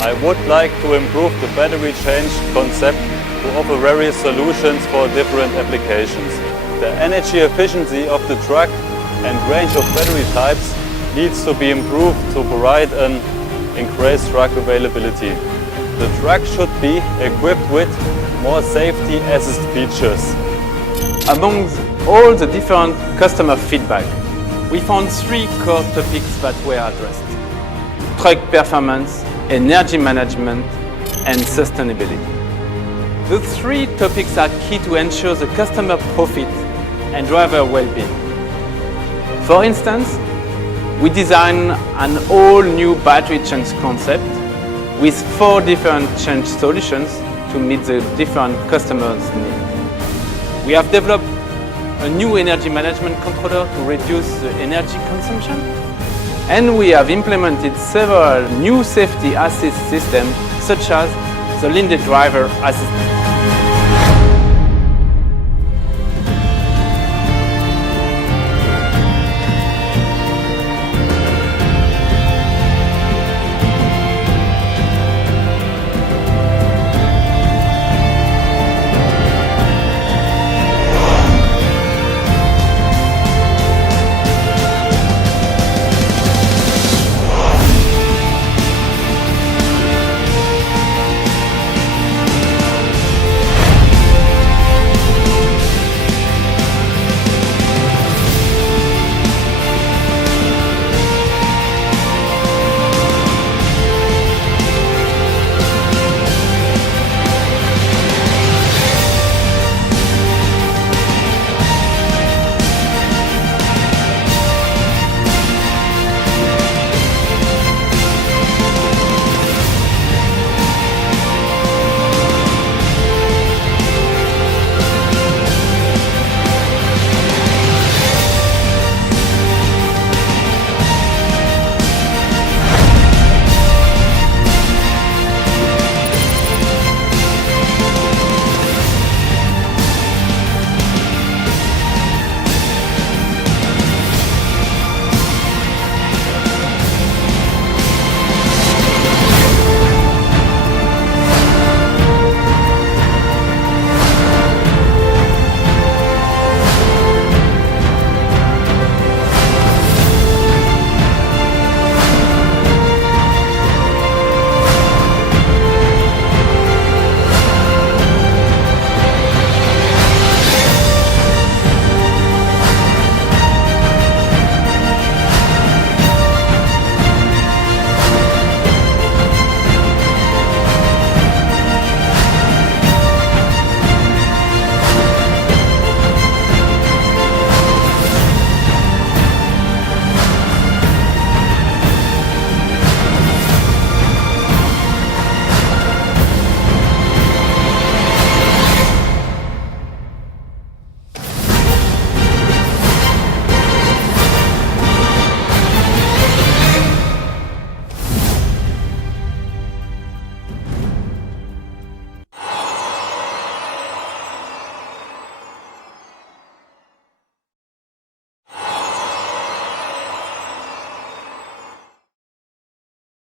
I would like to improve the battery change concept to offer various solutions for different applications. The energy efficiency of the truck and range of battery types needs to be improved to provide an increased truck availability. The truck should be equipped with more safety assist features. Among all the different customer feedback, we found 3 core topics that were addressed: truck performance, energy management, and sustainability. The 3 topics are key to ensure the customer profit and driver well-being. For instance, we designed an all-new battery change concept with 4 different change solutions to meet the different customers' needs. We have developed a new energy management controller to reduce the energy consumption, and we have implemented several new safety assist systems such as the Linde driver assist.